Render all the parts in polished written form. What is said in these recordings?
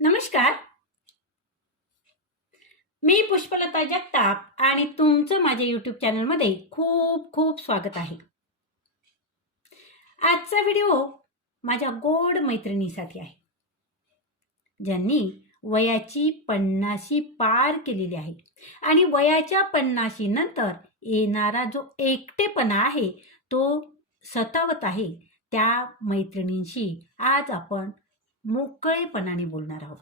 नमस्कार. मी पुष्पलता जगताप आणि तुमचं माझ्या यूट्यूब चॅनलमध्ये खूप खूप स्वागत आहे. आजचा व्हिडिओ माझ्या गोड मैत्रिणीसाठी आहे, ज्यांनी वयाची 50 पार केलेली आहे आणि वयाच्या 50 नंतर येणारा जो एकटेपणा आहे तो सतावत आहे. त्या मैत्रिणींशी आज आपण मोकळेपणाने बोलणार आहोत.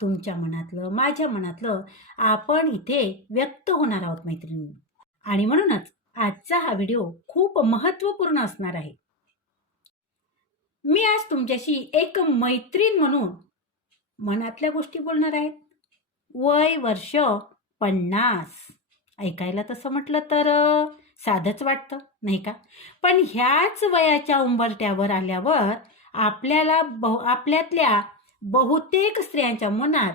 तुमच्या मनातलं, माझ्या मनातलं आपण इथे व्यक्त होणार आहोत मैत्रिणी. आणि म्हणूनच आजचा हा व्हिडिओ खूप महत्त्वपूर्ण असणार आहे. मी आज तुमच्याशी एक मैत्रीण म्हणून मनातल्या गोष्टी बोलणार आहेत. वय वर्ष 50. ऐकायला तसं म्हटलं तर साधंच वाटतं, नाही का? पण ह्याच वयाच्या उंबरठ्यावर आल्यावर आपल्यातल्या बहुतेक स्त्रियांच्या मनात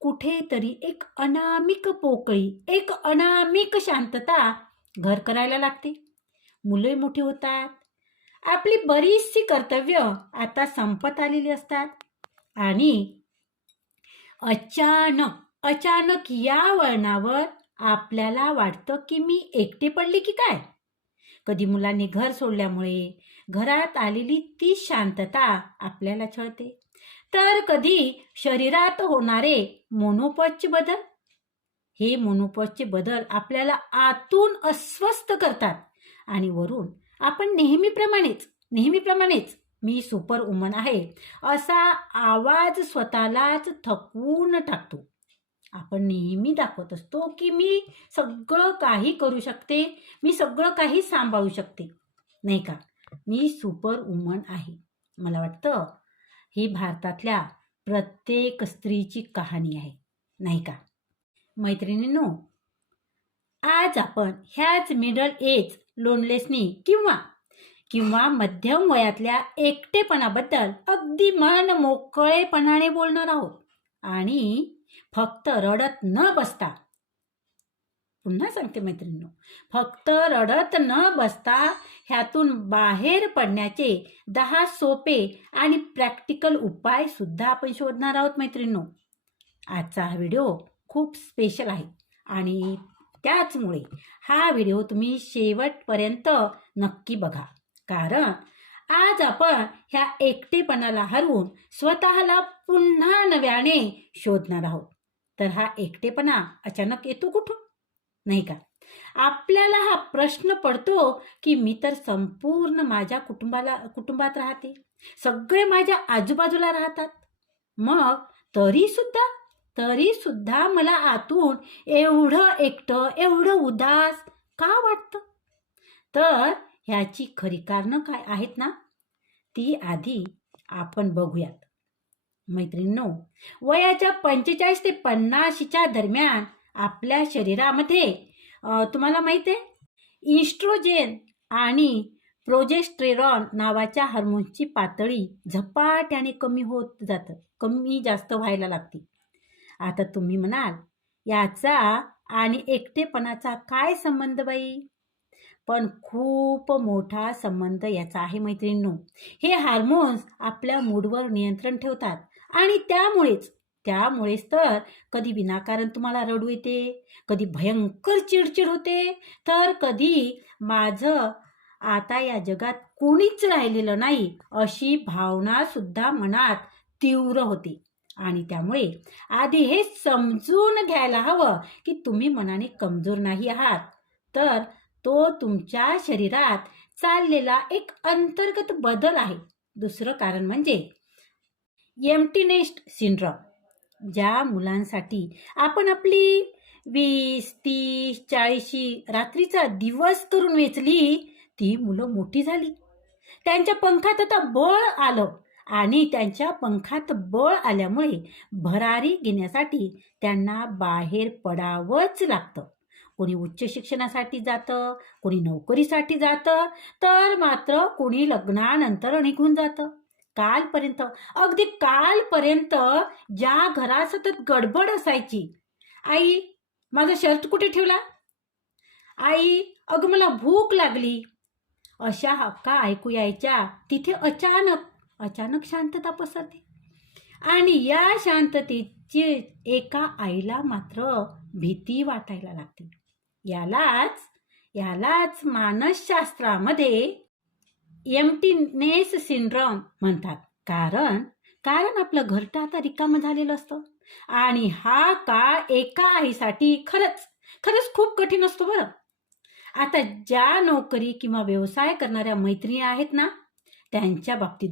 कुठेतरी एक अनामिक पोकळी, एक अनामिक शांतता घर करायला लागते. मुले मोठी होतात, आपली बरीचशी कर्तव्य आता संपत आलेली असतात आणि अचानक या वळणावर आपल्याला वाटतं की मी एकटी पडली की काय. कधी मुलांनी घर सोडल्यामुळे घरात आलेली ती शांतता आपल्याला छळते, तर कधी शरीरात होणारे मोनोपॉजचे बदल. हे मोनोपॉजचे बदल आपल्याला आतून अस्वस्थ करतात आणि वरून आपण नेहमीप्रमाणेच मी सुपर वुमन आहे असा आवाज स्वतःलाच थकवून टाकतो. आपण नेहमी दाखवत असतो की मी सगळं काही करू शकते, मी सगळं काही सांभाळू शकते, नाही का? मी सुपर वुमन आहे. मला वाटतं ही भारतातल्या प्रत्येक स्त्रीची कहाणी आहे, नाही का? मैत्रिणींनो, आज आपण ह्याच मिडल एज लोनलेसनी किंवा मध्यम वयातल्या एकटेपणाबद्दल अगदी मन मोकळेपणाने बोलणार आहोत. आणि फक्त रडत न बसता, पुन्हा सांगते मैत्रिणींनो, फक्त रडत न बसता ह्यातून बाहेर पडण्याचे 10 सोपे आणि प्रॅक्टिकल उपाय सुद्धा आपण शोधणार आहोत मैत्रिणींनो. आजचा हा व्हिडिओ खूप स्पेशल आहे आणि त्याचमुळे हा व्हिडिओ तुम्ही शेवटपर्यंत नक्की बघा, कारण आज आपण ह्या एकटेपणाला हरवून स्वतःला पुन्हा नव्याने शोधणार आहोत. तर हा एकटेपणा अचानक येतो कुठून, नाही का? आपल्याला हा प्रश्न पडतो की मी तर संपूर्ण माझ्या कुटुंबात राहते, सगळे माझ्या आजूबाजूला राहतात, मग तरी सुद्धा मला आतून एवढं एकटं, एवढं उदास का वाटतं? तर ह्याची खरी कारणं काय आहेत ना, ती आधी आपण बघूयात. मैत्रिणींनो, वयाच्या 45 ते 50च्या दरम्यान आपल्या शरीरामध्ये तुम्हाला माहित आहे इस्ट्रोजेन आणि प्रोजेस्टेरॉन नावाच्या हार्मोन्सची पातळी झपाट्याने कमी जास्त व्हायला लागते. आता तुम्ही म्हणाल, याचा आणि एकटेपणाचा काय संबंध बाई? पण खूप मोठा संबंध याचा आहे मैत्रिणींनो. हे हार्मोन्स आपल्या मूडवर नियंत्रण ठेवतात आणि त्यामुळेच तर कधी विनाकारण तुम्हाला रडू येते, कधी भयंकर चिडचिड होते, तर कधी माझं आता या जगात कोणीच राहिलेलं नाही अशी भावना सुद्धा मनात तीव्र होते. आणि त्यामुळे आधी हे समजून घ्यायला हवं की तुम्ही मनाने कमजोर नाही आहात, तर तो तुमच्या शरीरात चाललेला एक अंतर्गत बदल आहे. दुसरं कारण म्हणजे एम्प्टी नेस्ट सिंड्रोम. ज्या मुलांसाठी आपण आपली 20, 30, 40 रात्रीचा दिवस करून वेचली, ती मुलं मोठी झाली, त्यांच्या पंखात आता बळ आलं आणि त्यांच्या पंखात बळ आल्यामुळे भरारी घेण्यासाठी त्यांना बाहेर पडावंच लागतं. कोणी उच्च शिक्षणासाठी जातं, कोणी नोकरीसाठी जातं, तर मात्र कोणी लग्नानंतर निघून जातं. अगदी कालपर्यंत ज्या घरात सतत गडबड असायची, आई माझा शर्ट कुठे ठेवला, आई अगं मला भूक लागली, अशा हक्का ऐकू यायच्या, तिथे अचानक शांतता पसरते. आणि या शांततेची एका आईला मात्र भीती वाटायला लागते. यालाच मानसशास्त्रामध्ये एम्प्टीनेस सिंड्रोम म्हणतात. कारण आपलं घरटं आता रिकामं झालेलं असतं आणि हा काळ एका आईसाठी खरंच खूप कठीण असतो बरं. आता ज्या नोकरी किंवा व्यवसाय करणाऱ्या मैत्रिणी आहेत ना, त्यांच्या बाबतीत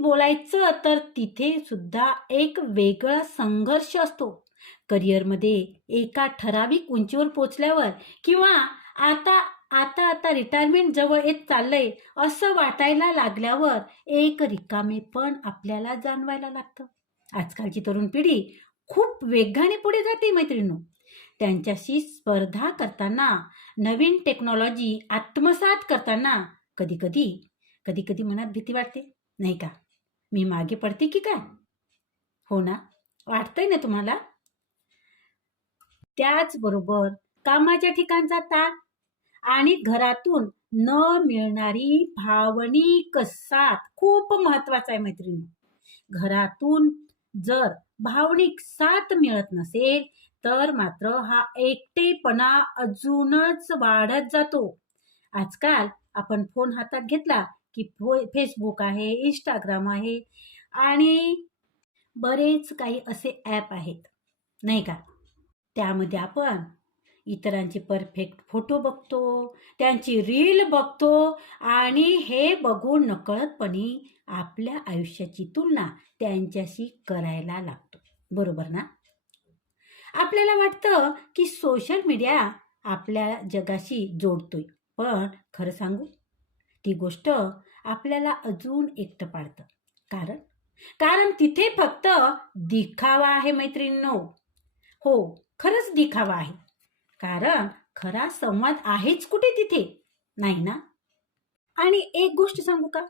बोलायचं तर तिथे सुद्धा एक वेगळा संघर्ष असतो. करिअरमध्ये एका ठराविक उंचीवर पोचल्यावर किंवा आता रिटायरमेंट जवळ येत चाललंय असं वाटायला लागल्यावर एक रिकामेपण आपल्याला जाणवायला लागतं. आजकालची तरुण पिढी खूप वेगाने पुढे जाते मैत्रिणींनो. त्यांच्याशी स्पर्धा करताना, नवीन टेक्नॉलॉजी आत्मसात करताना कधी कधी मनात भीती वाटते, नाही का? मी मागे पडते की काय? हो ना, वाटतंय ना तुम्हाला? त्याचबरोबर कामाच्या ठिकाणचा ताण आणि घरातून न मिळणारी भावनिक साथ खूप महत्वाचा आहे मैत्रिणी. घरातून जर भावनिक साथ मिळत नसेल तर मात्र हा एकटेपणा अजूनच वाढत जातो. आजकाल आपण फोन हातात घेतला की फेसबुक आहे, इंस्टाग्राम आहे आणि बरेच काही असे ॲप आहेत, नाही का? त्यामध्ये आपण इतरांचे परफेक्ट फोटो बघतो, त्यांची रील बघतो आणि हे बघून नकळतपणे आपल्या आयुष्याची तुलना त्यांच्याशी करायला लागतो. बरोबर ना? आपल्याला वाटतं की सोशल मीडिया आपल्या जगाशी जोडतोय, पण खरं सांगू, ती गोष्ट आपल्याला अजून एकटं पाडतं. कारण तिथे फक्त दिखावा आहे मैत्रिणींनो. हो, खरंच दिखावा आहे. कारण खरा संवाद आहेच कुठे तिथे, नाही ना? आणि एक गोष्ट सांगू का?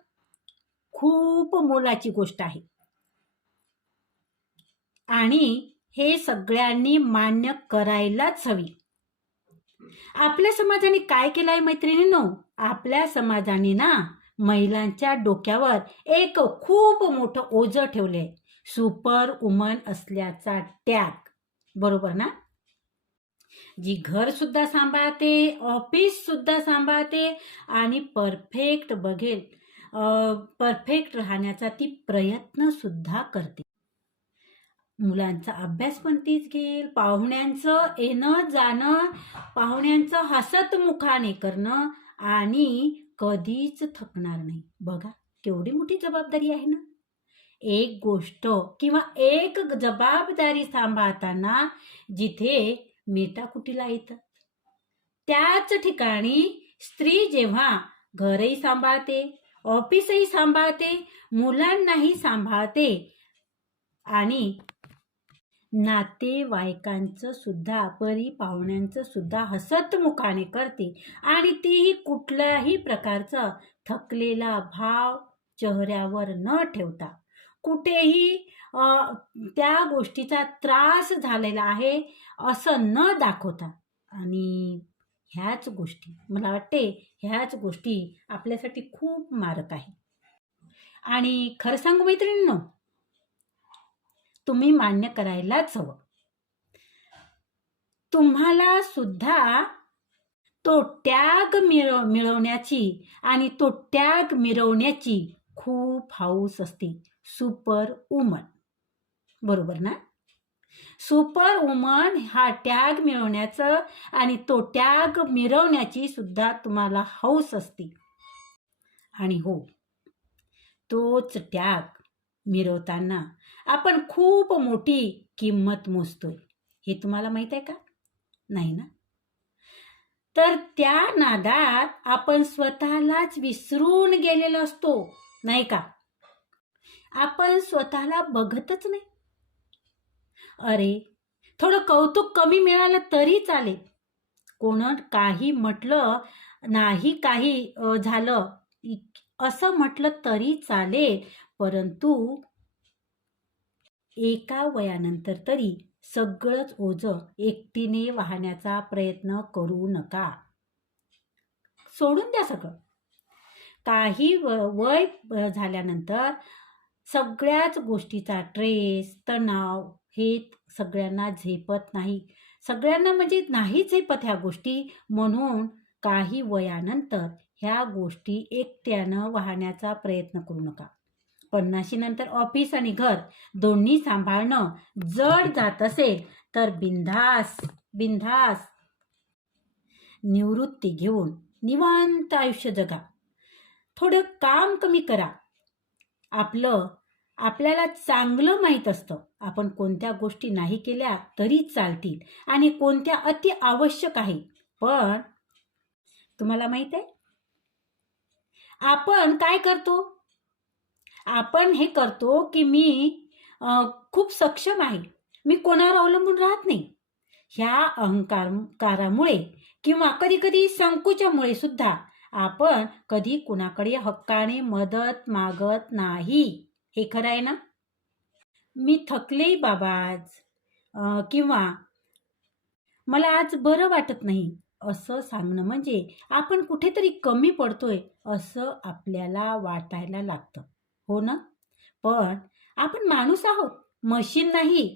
खूप मोलाची गोष्ट आहे आणि हे सगळ्यांनी मान्य करायलाच हवी. आपल्या समाजाने काय केलंय मैत्रिणींनो? आपल्या समाजाने ना महिलांच्या डोक्यावर एक खूप मोठं ओझं ठेवलंय, सुपर वुमन असल्याचा टॅग. बरोबर ना? जी घर सुद्धा सांभाळते, ऑफिस सुद्धा सांभाळते आणि परफेक्ट राहण्याचा ती प्रयत्न सुद्धा करते. मुलांचा अभ्यास पण तीच घेईल, पाहुण्यांचं येणं जाणं, पाहुण्यांचं हसत मुखाने करणं आणि कधीच थकणार नाही. बघा केवढी मोठी जबाबदारी आहे ना. एक गोष्ट किंवा एक जबाबदारी सांभाळताना जिथे मेटाकुटीला येतात, त्याच ठिकाणी स्त्री जेव्हा घरही सांभाळते, ऑफिसही सांभाळते, मुलांनाही सांभाळते आणि नातेवाईकांचं सुद्धा, पाहुण्यांचं सुद्धा हसत मुखाने करते आणि तीही कुठल्याही प्रकारचा थकलेला भाव चेहऱ्यावर न ठेवता, कुठेही त्या गोष्टीचा त्रास झालेला आहे असं न दाखवता. आणि मला वाटते ह्याच गोष्टी आपल्यासाठी खूप मारक आहे. आणि खरं सांगू मैत्रिणींनो, तुम्ही मान्य करायलाच हवं. तुम्हाला सुद्धा तो टॅग मिळवण्याची आणि तो टॅग मिरवण्याची खूप हौस असते. सुपर वुमन, बरोबर ना? सुपर वुमन हा टॅग मिळवण्याचं आणि तो टॅग मिरवण्याची सुद्धा तुम्हाला हौस असते. आणि हो, तोच टॅग मिरवताना आपण खूप मोठी किंमत मोजतोय. हे तुम्हाला माहित आहे का? नाही ना? तर त्या नादात आपण स्वतःलाच विसरून गेलेलो असतो, नाही का? आपण स्वतःला बघतच नाही. अरे, थोडं कौतुक कमी मिळालं तरी चालेल. कोण काही म्हटलं नाही, काही झालं असं म्हटलं तरी चालेल, परंतु एका वयानंतर तरी सगळंच ओझं एकटीने वाहण्याचा प्रयत्न करू नका. सोडून द्या सगळं. काही वय झाल्यानंतर सगळ्याच गोष्टीचा ट्रेस, तणाव हे सगळ्यांना झेपत नाही. सगळ्यांना म्हणजे नाही झेपत ह्या गोष्टी, म्हणून काही वयानंतर ह्या गोष्टी एकट्यानं वाहण्याचा प्रयत्न करू नका. 50शी नंतर ऑफिस आणि घर दोन्ही सांभाळणं जड जात असेल तर बिनधास्त बिनधास्त निवृत्ती घेऊन निवांत आयुष्य जगा. थोडं काम कमी करा. आपल्याला चांगलं माहीत असतं आपण कोणत्या गोष्टी नाही केल्या तरी चालतील आणि कोणत्या अति आवश्यक आहे. पण तुम्हाला माहित आहे आपण काय करतो? आपण हे करतो की मी खूप सक्षम आहे, मी कोणावर अवलंबून राहत नाही. ह्या अहंकारामुळे किंवा कधी कधी संकोचामुळे सुद्धा आपण कधी कुणाकडे हक्काने मदत मागत नाही. हे खरं आहे ना? मी थकले बाबा आज, किंवा मला आज बरं वाटत नाही असं सांगणं म्हणजे आपण कुठेतरी कमी पडतोय असं आपल्याला वाटायला लागतं, हो ना? पण आपण माणूस आहोत, मशीन नाही.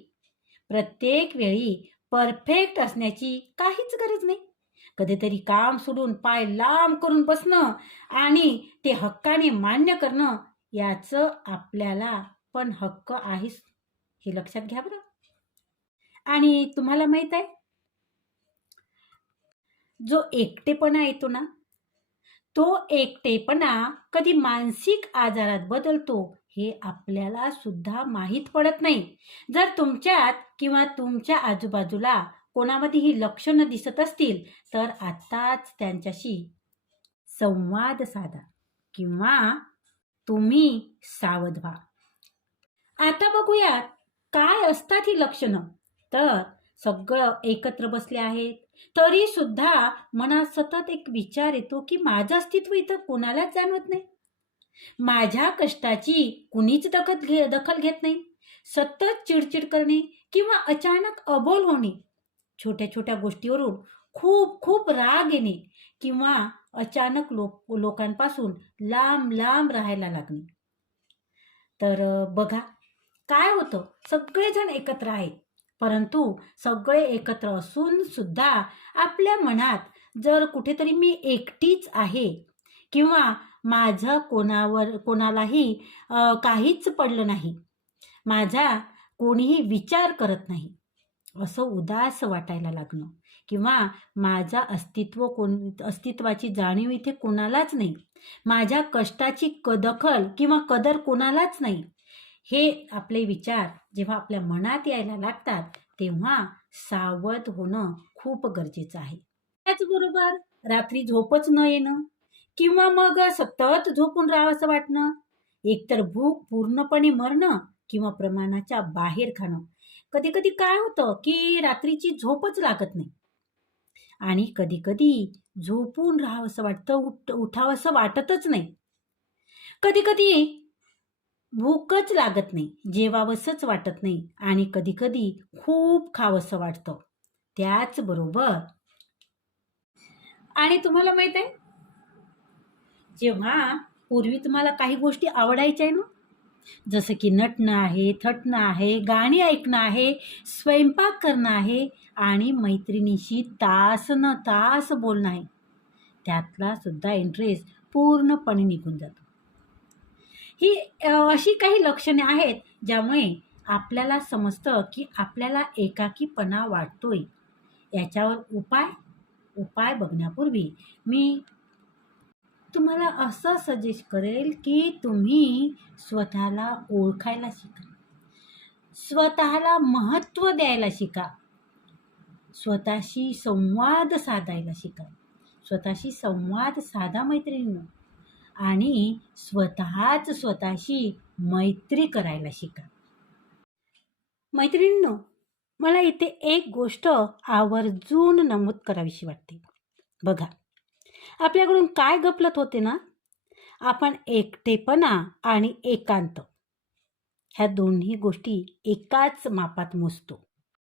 प्रत्येक वेळी परफेक्ट असण्याची काहीच गरज नाही. कधीतरी काम सोडून पाय लांब करून बसणं आणि ते हक्काने मान्य करणं, याचं आपल्याला पण हक्क आहेच, हे लक्षात घ्या बरं. आणि तुम्हाला माहित आहे, जो एकटेपणा येतो ना, तो एकटेपणा कधी मानसिक आजारात बदलतो हे आपल्याला सुद्धा माहीत पडत नाही. जर तुमच्यात किंवा तुमच्या आजूबाजूला कोणामध्ये ही लक्षणं दिसत असतील तर आताच त्यांच्याशी संवाद साधा किंवा तुम्ही सावध व्हा. आता बघूयात काय असतात ही लक्षणं. तर सगळं एकत्र बसले आहेत तरी सुद्धा मनात सतत एक विचार येतो की माझं अस्तित्व इथं कोणालाच जाणवत नाही. माझ्या कष्टाची कुणीच दखल घेत नाही. सतत चिडचिड करणे किंवा अचानक अबोल होणे, छोट्या छोट्या गोष्टीवरून खूप खूप राग येणे किंवा अचानक लोकांपासून लांब लांब राहायला लागणे. तर बघा काय होतं, सगळेजण एकत्र आहेत परंतु सगळे एकत्र असून सुद्धा आपल्या मनात जर कुठेतरी मी एकटीच आहे किंवा माझं कोणालाही काहीच पडलं नाही, माझा कोणीही विचार करत नाही असं उदास वाटायला लागणं किंवा माझा अस्तित्वाची जाणीव इथे कोणालाच नाही, माझ्या कष्टाची दखल किंवा कदर कोणालाच नाही, हे आपले विचार जेव्हा आपल्या मनात यायला लागतात तेव्हा सावध होणं खूप गरजेचं आहे. त्याचबरोबर रात्री झोपच न येणं किंवा मग सतत झोपून राहावंसं वाटणं, एकतर भूक पूर्णपणे मरणं किंवा प्रमाणाच्या बाहेर खाणं. कधी कधी काय होतं की रात्रीची झोपच लागत नाही आणि कधी कधी झोपून राहावंसं वाटतं, उठावंसं वाटतच नाही. कधी कधी भूकच लागत नाही, जेवावंसंच वाटत नाही आणि कधी कधी खूप खावंसं वाटतं. त्याचबरोबर आणि तुम्हाला माहित आहे, जेव्हा पूर्वी तुम्हाला काही गोष्टी आवडायच्या आहे ना, जसं की नटणं आहे, थटणं आहे, गाणी ऐकणं आहे, स्वयंपाक करणं आहे आणि मैत्रिणीशी तास न तास बोलणं आहे, त्यातला सुद्धा इंटरेस्ट पूर्णपणे निघून जातो. ही अशी काही लक्षणे आहेत ज्यामुळे आपल्याला समजतं की आपल्याला एकाकीपणा वाटतोय. याच्यावर उपाय बघण्यापूर्वी मी तुम्हाला असं सजेस्ट करेल की तुम्ही स्वतःला ओळखायला शिका, स्वतःला महत्त्व द्यायला शिका, स्वतःशी संवाद साधायला शिका. स्वतःशी संवाद साधा मैत्रिणींनो आणि स्वतःशी मैत्री करायला शिका. मैत्रिणींनो, मला इथे एक गोष्ट आवर्जून नमूद करावीशी वाटते. बघा, आपल्याकडून काय गफलत होते ना, आपण एकटेपणा आणि एकांत ह्या दोन्ही गोष्टी एकाच मापात मोजतो.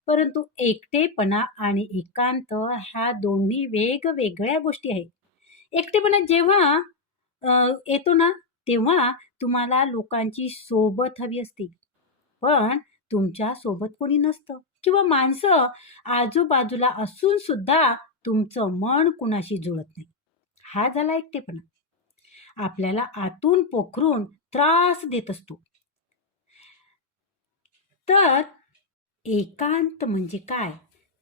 परंतु एकटेपणा आणि एकांत ह्या दोन्ही वेगवेगळ्या गोष्टी आहेत. एकटेपणा जेव्हा येतो ना तेव्हा तुम्हाला लोकांची सोबत हवी असते, पण तुमच्या सोबत कोणी नसतं किंवा माणसं आजूबाजूला असून सुद्धा तुमचं मन कुणाशी जुळत नाही. हा झाला एकटेपणा. आपल्याला आतून पोखरून त्रास देत असतो. तर एकांत म्हणजे काय?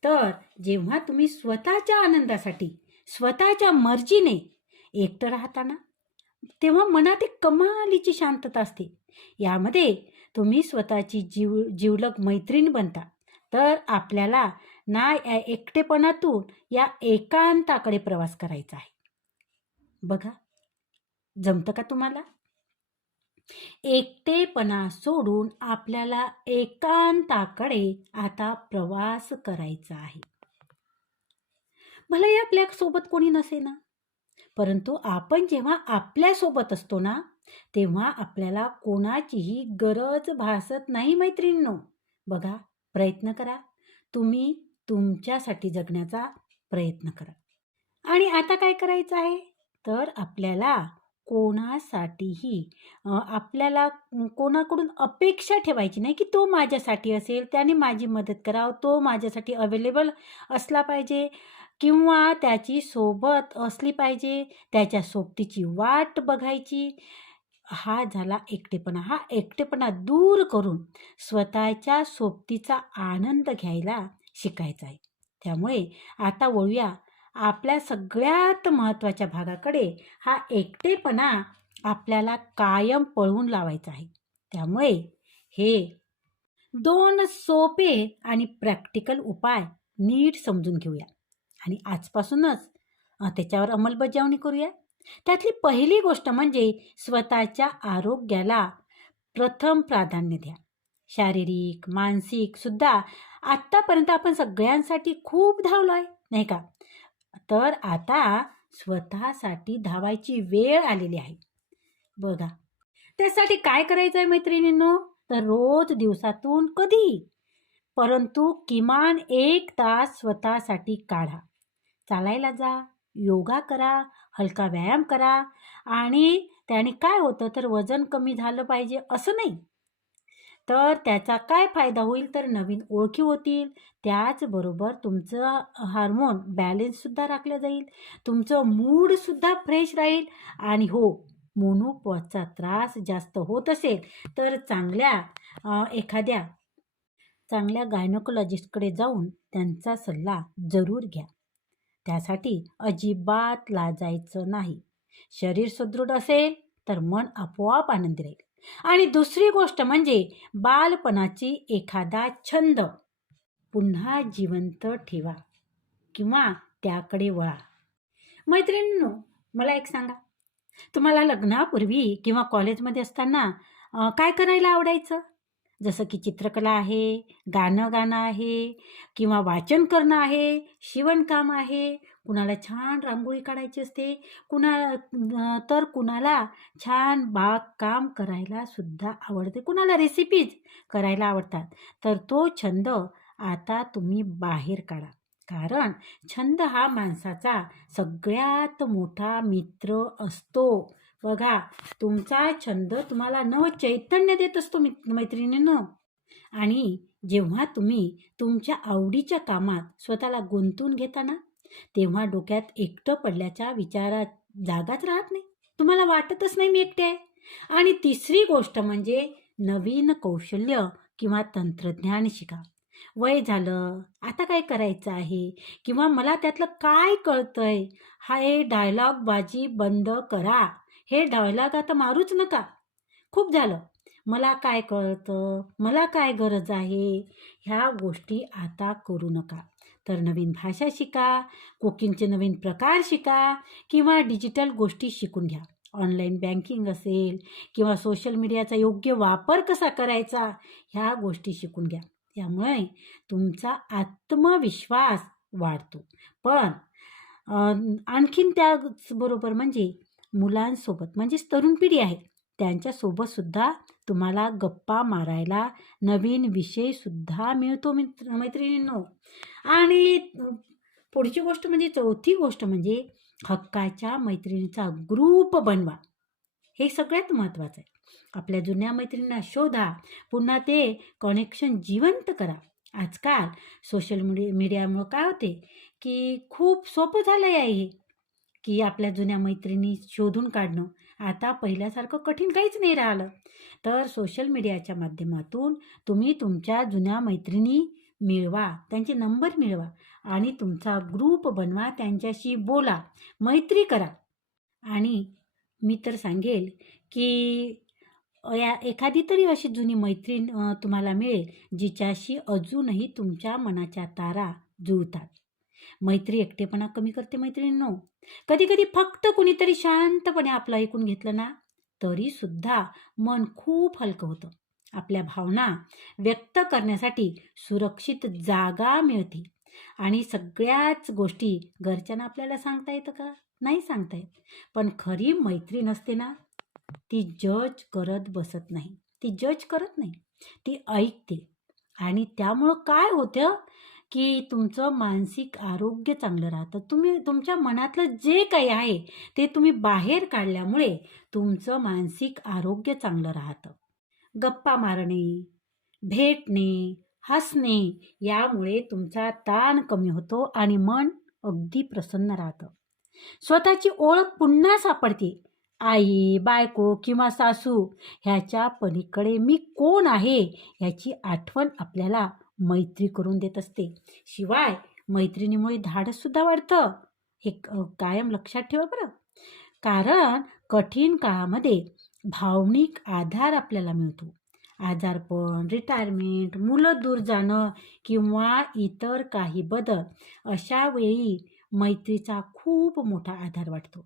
तर जेव्हा तुम्ही स्वतःच्या आनंदासाठी, स्वतःच्या मर्जीने एकटं राहता ना, तेव्हा मनात एक कमालीची शांतता असते. यामध्ये तुम्ही स्वतःची जिवलग मैत्रीण बनता. तर आपल्याला ना या एकटेपणातून या एकांताकडे प्रवास करायचा आहे. बघा, जमतं का तुम्हाला? एकटेपणा सोडून आपल्याला एकांताकडे आता प्रवास करायचा आहे. भलेही आपल्यासोबत कोणी नसेना, परंतु आपण जेव्हा आपल्यासोबत असतो ना, तेव्हा आपल्याला कोणाचीही गरज भासत नाही मैत्रिणींनो. बघा, प्रयत्न करा. तुम्ही तुमच्यासाठी जगण्याचा प्रयत्न करा. आणि आता काय करायचं आहे? तर आपल्याला कोणासाठीही आपल्याला कोणाकडून अपेक्षा ठेवायची नाही, की तो माझ्यासाठी असेल, त्याने माझी मदत करावं, तो माझ्यासाठी अवेलेबल असला पाहिजे किंवा त्याची सोबत असली पाहिजे, त्याच्या सोबतीची वाट बघायची. हा झाला एकटेपणा. हा एकटेपणा दूर करून स्वतःच्या सोबतीचा आनंद घ्यायला शिकायचा आहे. त्यामुळे आता वळूया आपल्या सगळ्यात महत्त्वाच्या भागाकडे. हा एकटेपणा आपल्याला कायम पळवून लावायचा आहे. त्यामुळे हे 2 सोपे आणि प्रॅक्टिकल उपाय नीट समजून घेऊया आणि आजपासूनच त्याच्यावर अंमलबजावणी करूया. त्यातली पहिली गोष्ट म्हणजे स्वतःच्या आरोग्याला प्रथम प्राधान्य द्या. शारीरिक, मानसिक सुद्धा आत्तापर्यंत आपण सगळ्यांसाठी खूप धावलो आहे, नाही का? तर आता स्वतःसाठी धावायची वेळ आलेली आहे. बघा, त्यासाठी काय करायचं आहे मैत्रिणींनो? तर रोज दिवसातून कधीही, परंतु किमान 1 तास स्वतःसाठी काढा. चालायला जा, योगा करा, हलका व्यायाम करा आणि त्याने काय होतं तर वजन कमी झालं पाहिजे असं नाही. तर त्याचा काय फायदा होईल तर नवीन ओळखी होतील. त्याचबरोबर तुमचं हार्मोन बॅलन्ससुद्धा राखलं जाईल. तुमचं मूडसुद्धा फ्रेश राहील आणि हो, मोनोपॉजचा त्रास जास्त होत असेल तर एखाद्या चांगल्या गायनोकॉलॉजिस्टकडे जाऊन त्यांचा सल्ला जरूर घ्या. त्यासाठी अजिबात लाजायचं नाही. शरीर सुदृढ असेल तर मन आपोआप आनंदी राहील. आणि दुसरी गोष्ट म्हणजे बालपणाची एखादा छंद पुन्हा जिवंत ठेवा किंवा त्याकडे वळा. मैत्रिणींनो, मला एक सांगा, तुम्हाला लग्नापूर्वी किंवा कॉलेजमध्ये असताना काय करायला आवडायचं? जसं की चित्रकला आहे, गाणं आहे किंवा वाचन करणं आहे, शिवणकाम आहे, कुणाला छान रांगोळी काढायची असते, तर कुणाला छान बागकाम करायला सुद्धा आवडते, कुणाला रेसिपीज करायला आवडतात. तर तो छंद आता तुम्ही बाहेर काढा. कारण छंद हा माणसाचा सगळ्यात मोठा मित्र असतो. बघा, तुमचा छंद तुम्हाला नवचैतन्य देत असतो मैत्रिणींनो. आणि जेव्हा तुम्ही तुमच्या आवडीच्या कामात स्वतःला गुंतवून घेता ना, तेव्हा डोक्यात एकटं पडल्याच्या विचारात जागाच राहत नाही. तुम्हाला वाटतच नाही मी एकटे आहे. आणि तिसरी गोष्ट म्हणजे नवीन कौशल्य किंवा तंत्रज्ञान शिका. वय झालं, आता काय करायचं आहे किंवा मला त्यातलं काय कळतंय, हे डायलॉग बाजी बंद करा. हे डायलॉग आता मारूच नका. खूप झालं. मला काय कळतं, मला काय गरज आहे, ह्या गोष्टी आता करू नका. तर नवीन भाषा शिका, कुकिंगचे नवीन प्रकार शिका किंवा डिजिटल गोष्टी शिकून घ्या. ऑनलाईन बँकिंग असेल किंवा सोशल मीडियाचा योग्य वापर कसा करायचा, ह्या गोष्टी शिकून घ्या. त्यामुळे तुमचा आत्मविश्वास वाढतो. पण आणखीन त्याचबरोबर म्हणजे मुलांसोबत म्हणजेच तरुण पिढी आहे, त्यांच्यासोबतसुद्धा तुम्हाला गप्पा मारायला नवीन विषयसुद्धा मिळतो मैत्रिणींनो. आणि पुढची गोष्ट म्हणजे चौथी गोष्ट म्हणजे हक्काच्या मैत्रिणीचा ग्रुप बनवा. हे सगळ्यात महत्त्वाचं आहे. आपल्या जुन्या मैत्रिणींना शोधा, पुन्हा ते कनेक्शन जिवंत करा. आजकाल सोशल मीडियामुळं काय होते की खूप सोपं झालं आहे हे, की आपल्या जुन्या मैत्रिणी शोधून काढणं आता पहिल्यासारखं कठीण काहीच नाही राहिलं. तर सोशल मीडियाच्या माध्यमातून तुम्ही तुमच्या जुन्या मैत्रिणी मिळवा, त्यांचे नंबर मिळवा आणि तुमचा ग्रुप बनवा, त्यांच्याशी बोला, मैत्री करा. आणि मी तर सांगेल की एखादी तरी अशी जुनी मैत्रीण तुम्हाला मिळेल जिच्याशी अजूनही तुमच्या मनाच्या तारा जुळतात. मैत्री एकटेपणा कमी करते मैत्रिणींनो. कधी कधी फक्त कुणीतरी शांतपणे आपलं ऐकून घेतलं ना, तरी सुद्धा मन खूप हलकं होतं. आपल्या भावना व्यक्त करण्यासाठी सुरक्षित जागा मिळते. आणि सगळ्याच गोष्टी घरच्यांना आपल्याला सांगता येतं का? नाही सांगता येत. पण खरी मैत्रीण असते ना, ती जज करत बसत नाही, ती जज करत नाही, ती ऐकते. आणि त्यामुळं काय होतं की तुमचं मानसिक आरोग्य चांगलं राहतं. तुम्ही तुमच्या मनातलं जे काही आहे ते तुम्ही बाहेर काढल्यामुळे तुमचं मानसिक आरोग्य चांगलं राहतं. गप्पा मारणे, भेटणे, हसणे यामुळे तुमचा ताण कमी होतो आणि मन अगदी प्रसन्न राहतं. स्वतःची ओळख पुन्हा सापडते. आई, बायको किंवा सासू ह्याच्या पलीकडे मी कोण आहे ह्याची आठवण आपल्याला मैत्री करून देत असते. शिवाय मैत्रिणीमुळे धाडससुद्धा वाढतं. हे कायम लक्षात ठेवा बरं. कारण कठीण काळामध्ये भावनिक आधार आपल्याला मिळतो. आजारपण, रिटायरमेंट, मुलं दूर जाणं किंवा इतर काही बदल, अशा वेळी मैत्रीचा खूप मोठा आधार वाटतो.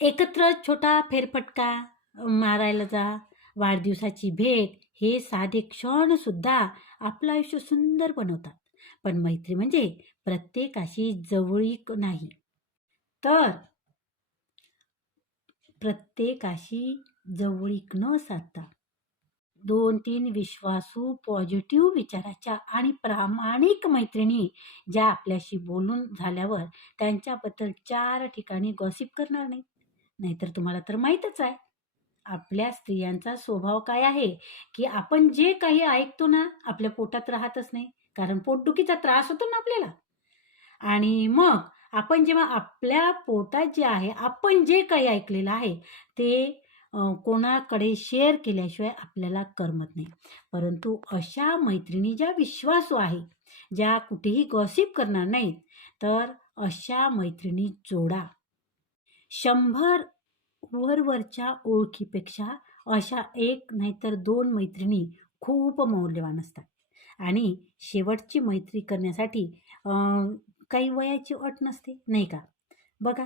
एकत्र छोटा फेरफटका मारायला जा, वाढदिवसाची भेट, हे साधे क्षणसुद्धा आपलं आयुष्य सुंदर बनवतात. पण मैत्री म्हणजे प्रत्येकाशी जवळीक नाही, तर प्रत्येकाशी जवळीक न साधता 2-3 विश्वासू पॉझिटिव्ह विचाराच्या आणि प्रामाणिक मैत्रिणी ज्या आपल्याशी बोलून झाल्यावर त्यांच्याबद्दल 4 ठिकाणी गॉसिप करणार नाही. नाहीतर तुम्हाला तर माहीतच आहे आपल्या स्त्रियांचा स्वभाव काय आहे, की आपण जे काही ऐकतो ना आपल्या पोटात राहतच नाही. कारण पोटदुखीचा त्रास होतो ना आपल्याला. आणि मग आपण जेव्हा आपल्या पोटात जे आहे, आपण जे काही ऐकलेलं आहे ते कोणाकडे शेअर केल्याशिवाय आपल्याला करमत नाही. परंतु अशा मैत्रिणी ज्या विश्वासू आहे, ज्या कुठेही गॉसिप करणार नाहीत, तर अशा मैत्रिणी जोडा. 100 वरवरच्या ओळखीपेक्षा अशा 1 नाहीतर 2 मैत्रिणी खूप मौल्यवान असतात. आणि शेवटची मैत्री करण्यासाठी काही वयाची अट नसते, नाही का? बघा,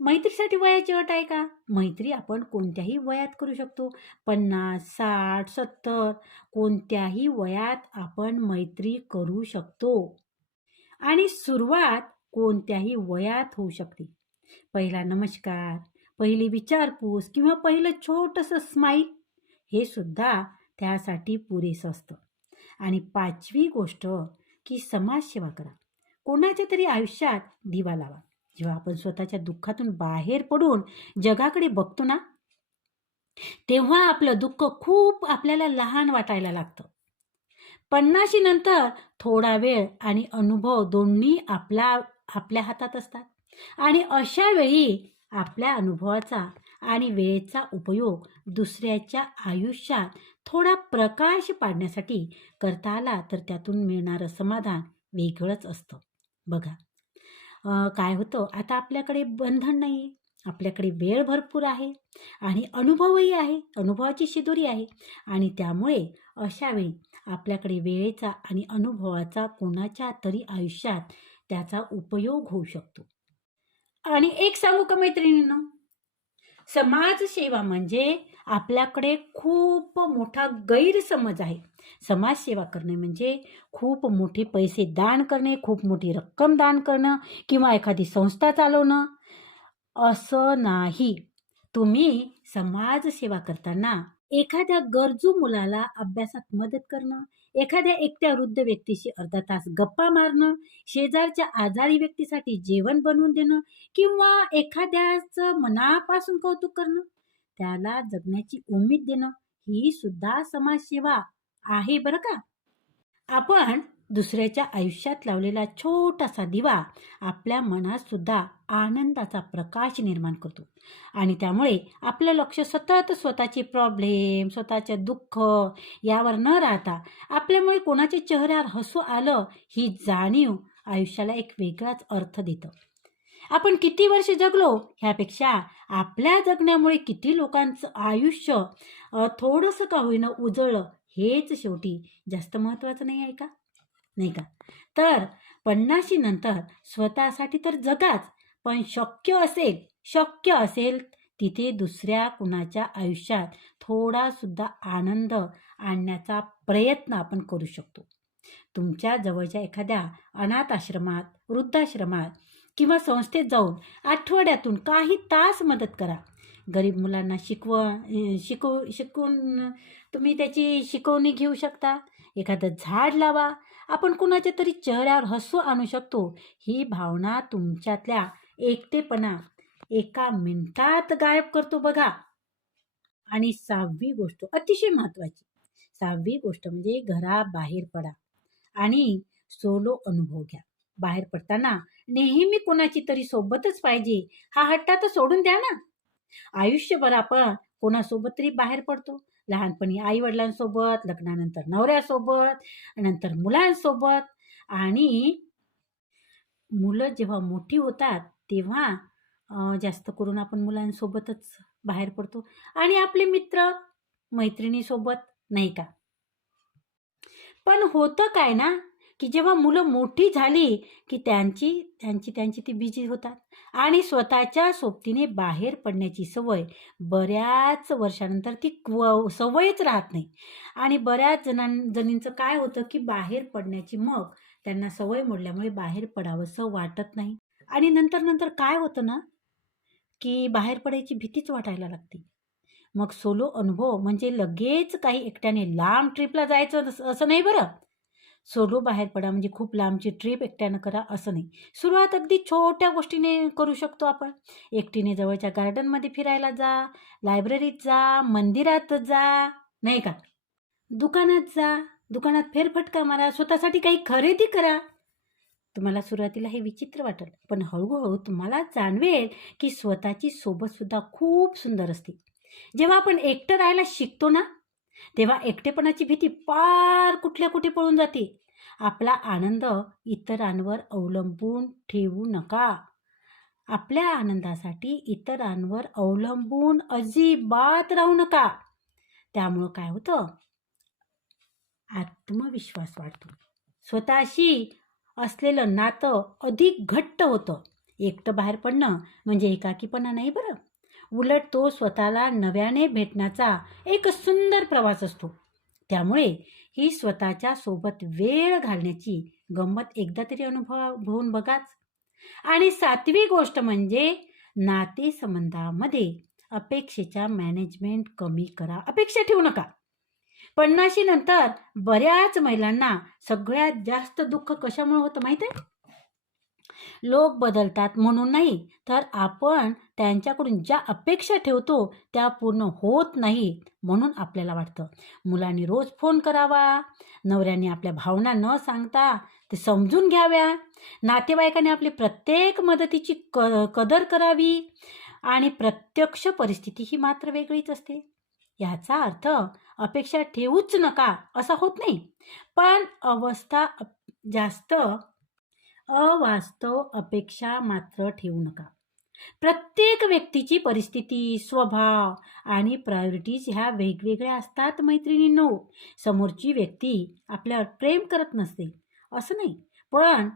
मैत्रीसाठी वयाची अट आहे का? मैत्री आपण कोणत्याही वयात करू शकतो. 50, 60, 70 कोणत्याही वयात आपण मैत्री करू शकतो. आणि सुरुवात कोणत्याही वयात होऊ शकते. पहिला नमस्कार, पहिली विचारपूस किंवा पहिलं छोटंसं स्माईल हे सुद्धा त्यासाठी पुरेसं असतं. आणि 5वी गोष्ट की समाजसेवा करा. कोणाच्या तरी आयुष्यात दिवा लावा. जेव्हा आपण स्वतःच्या दुःखातून बाहेर पडून जगाकडे बघतो ना, तेव्हा आपलं दुःख खूप आपल्याला लहान वाटायला लागतं. 50 नंतर थोडा वेळ आणि अनुभव दोन्ही आपल्या हातात असतात. आणि अशा वेळी आपल्या अनुभवाचा आणि वेळेचा उपयोग दुसऱ्याच्या आयुष्यात थोडा प्रकाश पाडण्यासाठी करता आला तर त्यातून मिळणारं समाधान वेगळंच असतं. बघा, काय होतं, आता आपल्याकडे बंधन नाही आहे, आपल्याकडे वेळ भरपूर आहे आणि अनुभवही आहे, अनुभवाची शिदोरी आहे. आणि त्यामुळे अशा वेळी आपल्याकडे वेळेचा आणि अनुभवाचा कोणाच्या तरी आयुष्यात त्याचा उपयोग होऊ शकतो. आणि एक सांगू का मैत्रिणींनो, समाजसेवा म्हणजे आपल्याकडे खूप मोठा गैरसमज आहे. समाजसेवा करणे म्हणजे खूप मोठे पैसे दान करणे, खूप मोठी रक्कम दान करणं किंवा एखादी संस्था चालवणं, असं नाही. तुम्ही समाजसेवा करताना एखाद्या गरजू मुलाला अभ्यासात मदत करणं, एखाद्या एकट्या वृद्ध व्यक्तीशी अर्धा तास गप्पा मारणं, शेजारच्या आजारी व्यक्तीसाठी जेवण बनवून देणं किंवा एखाद्याचं मनापासून कौतुक करणं, त्याला जगण्याची उमेद देणं ही सुद्धा समाजसेवा आहे बरं का. आपण दुसऱ्याच्या आयुष्यात लावलेला छोटासा दिवा आपल्या मनात सुद्धा आनंदाचा प्रकाश निर्माण करतो आणि त्यामुळे आपलं लक्ष सतत स्वतःचे प्रॉब्लेम, स्वतःचे दुःख यावर न राहता आपल्यामुळे कोणाच्या चेहऱ्यावर हसू आलं ही जाणीव आयुष्याला एक वेगळाच अर्थ देतं. आपण किती वर्ष जगलो ह्यापेक्षा आपल्या जगण्यामुळे किती लोकांचं आयुष्य थोडंसं का होईना उजळलं हेच शेवटी जास्त महत्त्वाचं नाही आहे का? नाही का? तर 50 नंतर स्वतःसाठी तर जगाच, पण शक्य असेल तिथे दुसऱ्या कुणाच्या आयुष्यात थोडासुद्धा आनंद आणण्याचा प्रयत्न आपण करू शकतो. तुमच्या जवळच्या एखाद्या अनाथ आश्रमात, वृद्धाश्रमात किंवा संस्थेत जाऊन आठवड्यातून काही तास मदत करा. गरीब मुलांना शिकवून तुम्ही त्याची शिकवणी घेऊ शकता. एखादं झाड लावा. आपण कुणाच्या तरी चेहऱ्यावर हसू आणू शकतो. ही भावना तुमच्यातल्या एकटेपणा एका मिनिटात गायब करतो बघा. आणि 6वी गोष्ट अतिशय महत्त्वाची. 6वी गोष्ट म्हणजे घराबाहेर पडा आणि सोलो अनुभव घ्या. बाहेर पडताना नेहमी कोणाची तरी सोबतच पाहिजे हा हट्टा तर सोडून द्या ना. आयुष्यभर आपण कोणासोबत तरी बाहेर पडतो. लहानपणी आई-वडिलांसोबत, लग्नानंतर नवऱ्यासोबत, नंतर मुलांसोबत आणि मुलं जेव्हा मोठी होतात तेव्हा जास्त करून आपण मुलांसोबतच बाहेर पडतो आणि आपले मित्र मैत्रिणीसोबत नाही का. पण होतं काय ना की जेव्हा मुलं मोठी झाली की त्यांची ती बिझी होतात आणि स्वतःच्या सोबतीने बाहेर पडण्याची सवय बऱ्याच वर्षानंतर ती सवयच राहत नाही आणि बऱ्याच जणींचं काय होतं की बाहेर पडण्याची मग त्यांना सवय मोडल्यामुळे बाहेर पडावंसं वाटत नाही आणि नंतर काय होतं ना की बाहेर पडायची भीतीच वाटायला लागते. मग सोलो अनुभव म्हणजे लगेच काही एकट्याने लांब ट्रिपला जायचं असं नाही बरं. सोलो बाहेर पडा म्हणजे खूप लांबची ट्रिप एकट्यानं करा असं नाही. सुरुवात अगदी छोट्या गोष्टीने करू शकतो आपण. एकटीने जवळच्या गार्डनमध्ये फिरायला जा, लायब्ररीत जा, मंदिरात जा, नाही का. दुकानात जा, दुकानात फेरफटका मारा, स्वतःसाठी काही खरेदी करा. तुम्हाला सुरुवातीला हे विचित्र वाटेल, पण हळूहळू तुम्हाला जाणवेल की स्वतःची सोबतसुद्धा खूप सुंदर असते. जेव्हा आपण एकटं राहायला शिकतो ना तेव्हा एकटेपणाची भीती पार कुठल्या कुठे पळून जाते. आपला आनंद इतरांवर अवलंबून ठेवू नका. आपल्या आनंदासाठी इतरांवर अवलंबून अजिबात राहू नका. त्यामुळं काय होतं, आत्मविश्वास वाढतो. स्वतःशी असलेलं नातं अधिक घट्ट होतं. एकटं बाहेर पडणं म्हणजे एकाकीपणा नाही बरं. उलट तो स्वतःला नव्याने भेटण्याचा एक सुंदर प्रवास असतो. त्यामुळे ही स्वतःच्या सोबत वेळ घालण्याची गंमत एकदा तरी अनुभवून बघाच. आणि 7वी गोष्ट म्हणजे नातेसंबंधामध्ये अपेक्षेच्या मॅनेजमेंट कमी करा. अपेक्षा ठेवू नका. 50 नंतर बऱ्याच महिलांना सगळ्यात जास्त दुःख कशामुळे होतं माहिती आहे? लोक बदलतात म्हणून नाही, तर आपण त्यांच्याकडून ज्या अपेक्षा ठेवतो त्या पूर्ण होत नाहीत म्हणून आपल्याला वाटतं. मुलांनी रोज फोन करावा, नवऱ्याने आपल्या भावना न सांगता ते समजून घ्याव्या, नातेवाईकांनी आपली प्रत्येक मदतीची कदर करावी आणि प्रत्यक्ष परिस्थिती ही मात्र वेगळीच असते. याचा अर्थ अपेक्षा ठेवूच नका असा होत नाही, पण जास्त अवास्तव अपेक्षा मात्र ठेवू नका. प्रत्येक व्यक्तीची परिस्थिती, स्वभाव आणि प्रायोरिटीज ह्या वेगवेगळ्या असतात मैत्रिणींनो. समोरची व्यक्ती आपल्यावर प्रेम करत नसते असं नाही, पण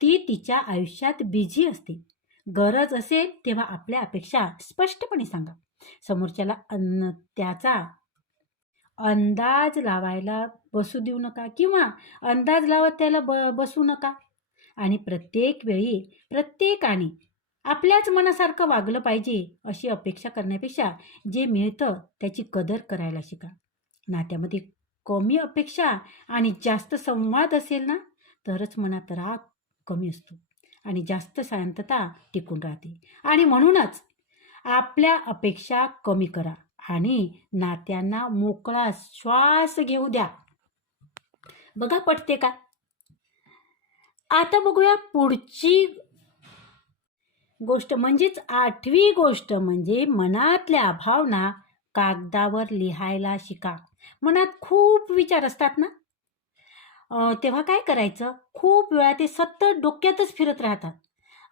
ती तिच्या आयुष्यात बिझी असते. गरज असेल तेव्हा आपल्या अपेक्षा स्पष्टपणे सांगा. समोरच्याला त्याचा अंदाज लावायला बसू देऊ नका किंवा अंदाज लावत त्याला बसू नका. आणि प्रत्येक वेळी प्रत्येकाने आपल्याच मनासारखं वागलं पाहिजे अशी अपेक्षा करण्यापेक्षा जे मिळतं त्याची कदर करायला शिका. नात्यामध्ये कमी अपेक्षा आणि जास्त संवाद असेल ना तरच मनात राग कमी असतो आणि जास्त शांतता टिकून राहते. आणि म्हणूनच आपल्या अपेक्षा कमी करा आणि नात्यांना मोकळा श्वास घेऊ द्या. बघा पटते का? आता बघूया पुढची गोष्ट म्हणजेच 8वी गोष्ट म्हणजे मनातल्या भावना कागदावर लिहायला शिका. मनात खूप विचार असतात ना, तेव्हा काय करायचं? खूप वेळा ते सतत डोक्यातच फिरत राहतात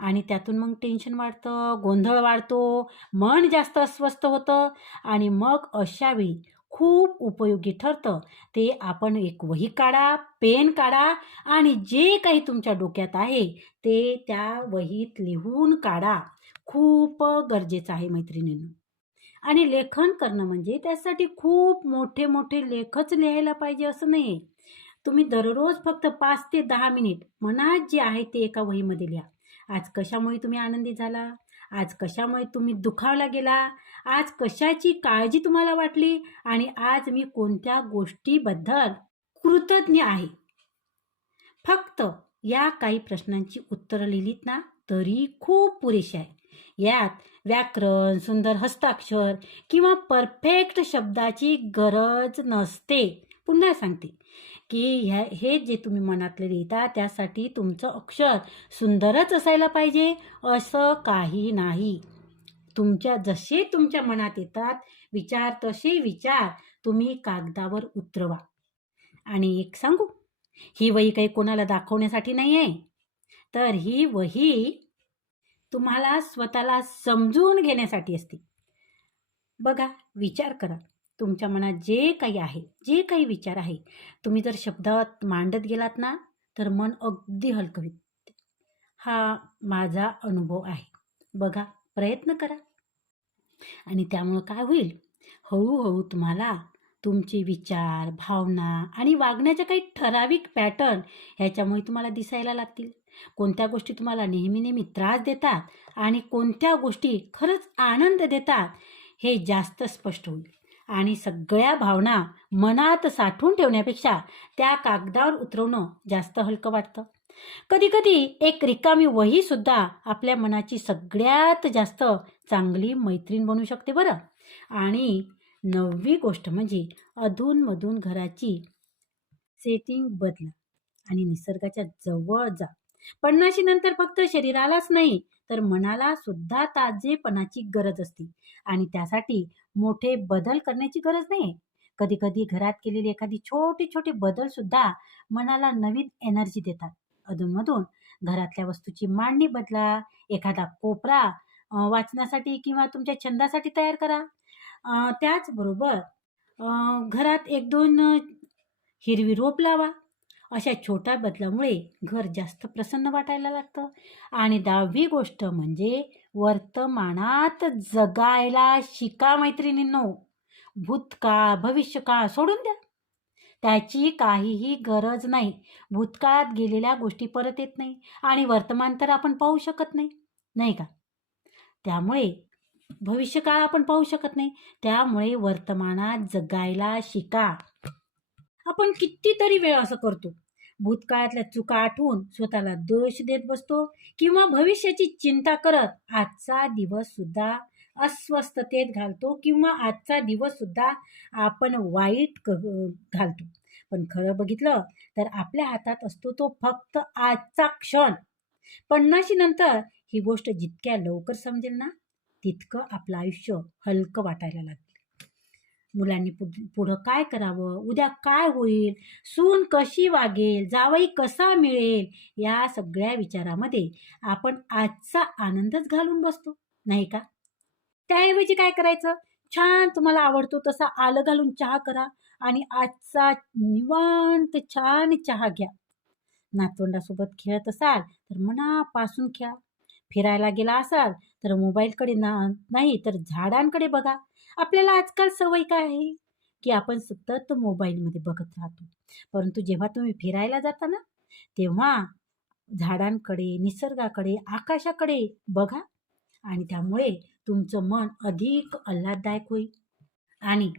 आणि त्यातून मग टेन्शन वाढतं, गोंधळ वाढतो, मन जास्त अस्वस्थ होतं आणि मग अशा वेळी खूप उपयोगी ठरतं ते आपण एक वही काढा, पेन काढा आणि जे काही तुमच्या डोक्यात आहे ते त्या वहीत लिहून काढा. खूप गरजेचं आहे मैत्रिणींनो. आणि लेखन करणं म्हणजे त्यासाठी खूप मोठे मोठे लेखच लिहायला पाहिजे असं नाही. तुम्ही दररोज फक्त 5 ते 10 मिनिट मनात जे आहे ते एका वहीमध्ये लिहा. आज कशामुळे तुम्ही आनंदी झाला? आज कशामुळे तुम्ही दुखावला गेला? आज कशाची काळजी तुम्हाला वाटली? आणि आज मी कोणत्या गोष्टीबद्दल कृतज्ञ आहे? फक्त या काही प्रश्नांची उत्तरं लिहिलीत ना तरी खूप पुरेशी आहे. यात व्याकरण, सुंदर हस्ताक्षर किंवा परफेक्ट शब्दाची गरज नसते. पुन्हा सांगते की हे जे तुम्ही मनातले लिहिता त्यासाठी तुमचं अक्षर सुंदरच असायला पाहिजे असं काही नाही. जसे तुमच्या मनात येतात विचार तसे विचार तुम्ही कागदावर उतरवा. आणि एक सांगू, ही वही काही कोणाला दाखवण्यासाठी नाही आहे, तर ही वही तुम्हाला स्वतःला समजून घेण्यासाठी असते. बघा, विचार करा. तुमच्या मनात जे काही आहे, जे काही विचार आहे, तुम्ही जर शब्दात मांडत गेलात ना, तर मन अगदी हलकं होईल. हा माझा अनुभव आहे. बघा, प्रयत्न करा. आणि त्यामुळं काय होईल? हळूहळू तुम्हाला तुमचे विचार, भावना आणि वागण्याचे काही ठराविक पॅटर्न ह्याच्यामुळे तुम्हाला दिसायला लागतील. कोणत्या गोष्टी तुम्हाला नेहमी नेहमी त्रास देतात आणि कोणत्या गोष्टी खरंच आनंद देतात हे जास्त स्पष्ट होईल. आणि सगळ्या भावना मनात साठवून ठेवण्यापेक्षा त्या कागदावर उतरवणं जास्त हलकं वाटतं. कधीकधी एक रिकामी वहीसुद्धा आपल्या मनाची सगळ्यात जास्त चांगली मैत्रीण बनू शकते बरं. आणि 9वी गोष्ट म्हणजे अधूनमधून घराची सेटिंग बदला आणि निसर्गाच्या जवळ जा. 50 नंतर फक्त शरीरालाच नाही तर मनाला सुद्धा ताजेपणाची गरज असते आणि त्यासाठी मोठे बदल करण्याची गरज नाही. कधी कधी घरात केलेली एखादी छोटे छोटे बदल सुद्धा मनाला नवीन एनर्जी देतात. अधूनमधून घरातल्या वस्तूची मांडणी बदला, एखादा कोपरा वाचण्यासाठी किंवा तुमच्या छंदासाठी तयार करा. त्याचबरोबर घरात 1-2 हिरवी रोप लावा. अशा छोट्या बदलामुळे घर जास्त प्रसन्न वाटायला लागतं. आणि 10वी गोष्ट म्हणजे वर्तमानात जगायला शिका मैत्रिणींनो. भूतकाळ, भविष्यकाळ सोडून द्या. त्याची काहीही गरज नाही. भूतकाळात गेलेल्या गोष्टी परत येत नाही आणि वर्तमान तर आपण पाहू शकत नाही, नाही का? त्यामुळे भविष्यकाळ आपण पाहू शकत नाही. त्यामुळे वर्तमानात जगायला शिका. आपण कितीतरी वेळ असं करतो. भूतकाळातल्या चुका आठवून स्वतःला दोष देत बसतो किंवा भविष्याची चिंता करत आजचा दिवस सुद्धा अस्वस्थतेत घालतो किंवा आजचा दिवस सुद्धा आपण वाईट घालतो. पण खरं बघितलं तर आपल्या हातात असतो तो फक्त आजचा क्षण. 50 नंतर ही गोष्ट जितक्या लवकर समजेल ना तितकं आपलं आयुष्य हलकं वाटायला लागेल. मुलांनी पुढं काय करावं, उद्या काय होईल, सून कशी वागेल, जावई कसा मिळेल, या सगळ्या विचारामध्ये आपण आजचा आनंदच घालून बसतो, नाही का? त्याऐवजी काय करायचं? छान तुम्हाला आवडतो तसा आलं घालून चहा करा आणि आजचा निवांत छान चहा घ्या. नातवंडासोबत खेळत असाल तर मनापासून खेळा. फिरायला गेला असाल तर मोबाईलकडे नाही तर झाडांकडे बघा. आपल्याला आजकाल सवय काय आहे की आपण सतत मोबाईलमध्ये बघत राहतो. परंतु जेव्हा तुम्ही फिरायला जाता ना तेव्हा झाडांकडे, निसर्गाकडे, आकाशाकडे बघा आणि त्यामुळे तुमचं मन अधिक आल्हाददायक होईल. आणि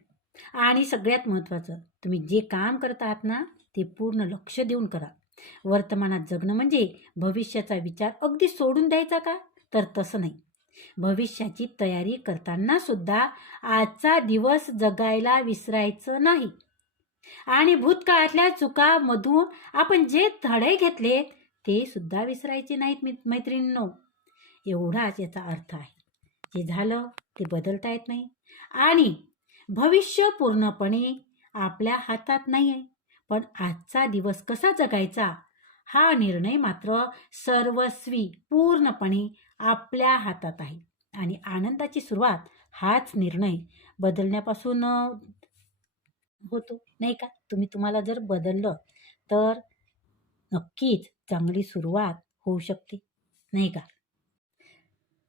आणि सगळ्यात महत्त्वाचं, तुम्ही जे काम करत आहात ना ते पूर्ण लक्ष देऊन करा. वर्तमानात जगणं म्हणजे भविष्याचा विचार अगदी सोडून द्यायचा का? तर तसं नाही. भविष्याची तयारी करताना सुद्धा आजचा दिवस जगायला विसरायचं नाही. आणि भूतकाळातल्या चुकांमधून आपण जे धडे घेतलेत ते सुद्धा विसरायचे नाहीत मैत्रिणींनो. एवढाच याचा अर्थ आहे. जे झालं ते बदलता येत नाही आणि भविष्य पूर्णपणे आपल्या हातात नाही आहे. पण आजचा दिवस कसा जगायचा हा निर्णय मात्र सर्वस्वी पूर्णपणे आपल्या हातात आहे. आणि आनंदाची सुरुवात हाच निर्णय बदलण्यापासून होतो, नाही का? तुम्हाला जर बदललं तर नक्कीच चांगली सुरुवात होऊ शकते, नाही का?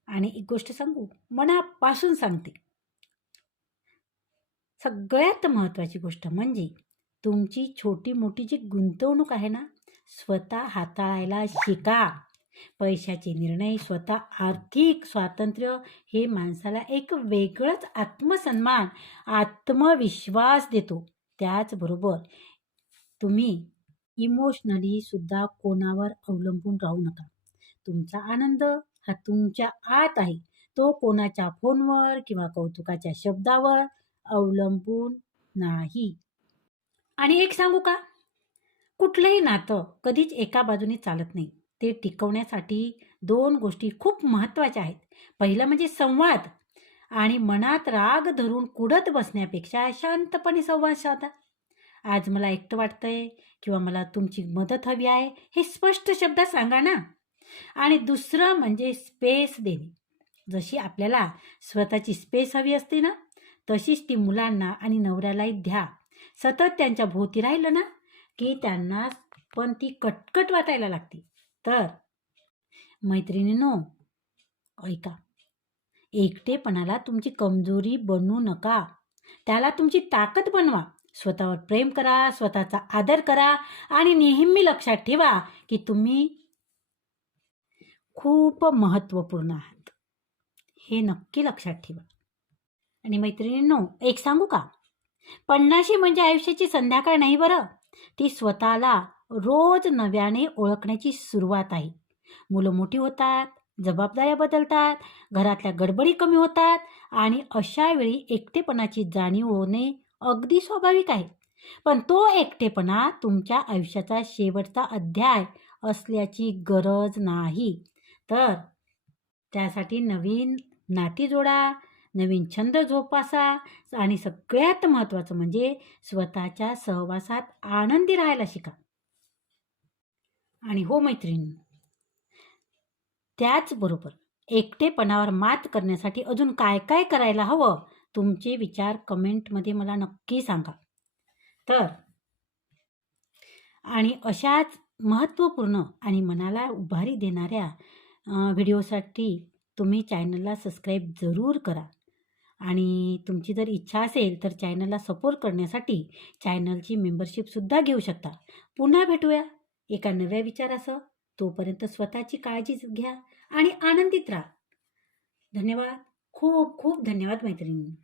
आणि एक गोष्ट सांगू, मनापासून सांगते, सगळ्यात महत्त्वाची गोष्ट म्हणजे तुमची छोटी मोठी जी गुंतवणूक आहे ना, स्वतः हाताळायला शिका. पैशाचे निर्णय स्वतः आर्थिक स्वातंत्र्य हे माणसाला एक वेगळंच आत्मसन्मान, आत्मविश्वास देतो. त्याचबरोबर तुम्ही इमोशनली सुद्धा कोणावर अवलंबून राहू नका. तुमचा आनंद हा तुमच्या आत आहे. तो कोणाच्या फोनवर किंवा कौतुकाच्या शब्दावर अवलंबून नाही. आणि एक सांगू का, कुठलंही नातं कधीच एका बाजूने चालत नाही. ते टिकवण्यासाठी 2 गोष्टी खूप महत्त्वाच्या आहेत. पहिलं म्हणजे संवाद. आणि मनात राग धरून कुढत बसण्यापेक्षा शांतपणे संवाद साधा. आज मला एकटं वाटतंय किंवा मला तुमची मदत हवी आहे हे स्पष्ट शब्दात सांगा ना. आणि दुसरं म्हणजे स्पेस देणे. जशी आपल्याला स्वतःची स्पेस हवी असते ना, तशीच ती मुलांना आणि नवऱ्यालाही द्या. सतत त्यांच्या भोवती राहिलं ना की त्यांना पण ती कटकट वाटायला लागते. तर मैत्रिणींनो, ऐका, एकटेपणाला तुमची कमजोरी बनवू नका. त्याला तुमची ताकद बनवा. स्वतःवर प्रेम करा, स्वतःचा आदर करा आणि नेहमी लक्षात ठेवा की तुम्ही खूप महत्त्वपूर्ण आहात. हे नक्की लक्षात ठेवा. आणि मैत्रिणींनो, एक सांगू का, 50 म्हणजे आयुष्याची संध्याकाळ नाही बरं. ती स्वतःला रोज नव्याने ओळखण्याची सुरुवात आहे. मुलं मोठी होतात, जबाबदाऱ्या बदलतात, घरातल्या गडबडी कमी होतात आणि अशा वेळी एकटेपणाची जाणीव होणे अगदी स्वाभाविक आहे. पण तो एकटेपणा तुमच्या आयुष्याचा शेवटचा अध्याय असल्याची गरज नाही. तर त्यासाठी नवीन नाती जोडा, नवीन छंद जोपासा आणि सगळ्यात महत्त्वाचं म्हणजे स्वतःच्या सहवासात आनंदी राहायला शिका. आणि हो मैत्रिणी, त्याचबरोबर एकटेपणावर मात करण्यासाठी अजून काय काय करायला हवं, तुमचे विचार कमेंटमध्ये मला नक्की सांगा. तर आणि अशाच महत्त्वपूर्ण आणि मनाला उभारी देणाऱ्या व्हिडिओसाठी तुम्ही चॅनलला सबस्क्राईब जरूर करा. आणि तुमची जर इच्छा असेल तर चॅनलला सपोर्ट करण्यासाठी चॅनलची मेंबरशिपसुद्धा घेऊ शकता. पुन्हा भेटूया एका नव्या विचारासह. तोपर्यंत स्वतःची काळजी घ्या आणि आनंदित राहा. धन्यवाद. खूप खूप धन्यवाद मैत्रिणी.